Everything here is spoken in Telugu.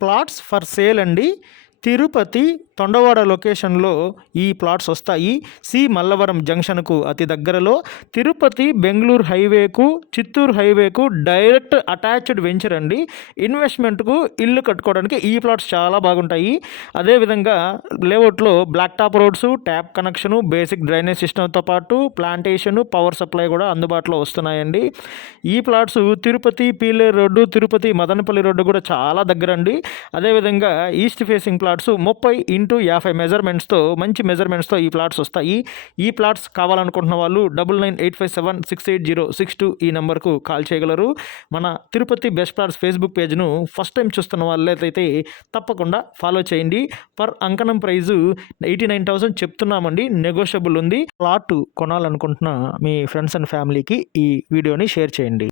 ప్లాట్స్ ఫర్ సేల్ అండి. తిరుపతి తొండవాడ లొకేషన్లో ఈ ప్లాట్స్ వస్తాయి. సి. మల్లవరం జంక్షన్కు అతి దగ్గరలో తిరుపతి బెంగళూరు హైవేకు చిత్తూరు హైవేకు డైరెక్ట్ అటాచ్డ్ వెంచర్ అండి. ఇన్వెస్ట్మెంట్కు ఇల్లు కట్టుకోవడానికి ఈ ప్లాట్స్ చాలా బాగుంటాయి. అదేవిధంగా లేఅవుట్లో black top roads tap connection basic drainage సిస్టమ్తో పాటు ప్లాంటేషన్ పవర్ సప్లై కూడా అందుబాటులో వస్తున్నాయండి. ఈ plots Tirupati Pileru road Tirupati Madanapalle road కూడా చాలా దగ్గర అండి అదేవిధంగా ఈస్ట్ ఫేసింగ్ ప్లాట్స్ ముప్పై ఇంటూ యాభై మెజర్మెంట్స్తో మంచి మెజర్మెంట్స్తో ఈ ప్లాట్స్ వస్తాయి. ఈ ప్లాట్స్ కావాలనుకుంటున్న వాళ్ళు double nine eight five seven six eight zero six two ఈ నెంబర్కు కాల్ చేయగలరు. మన తిరుపతి బెస్ట్ ప్లాట్స్ ఫేస్బుక్ పేజ్ను ఫస్ట్ టైం చూస్తున్న వాళ్ళైతే తప్పకుండా ఫాలో చేయండి. పర్ అంకణం ప్రైజు ఎయిటీ నైన్ థౌసండ్ చెప్తున్నామండి. నెగోషియబుల్ ఉంది. ప్లాట్ కొనాలనుకుంటున్న మీ ఫ్రెండ్స్ అండ్ ఫ్యామిలీకి ఈ వీడియోని షేర్ చేయండి.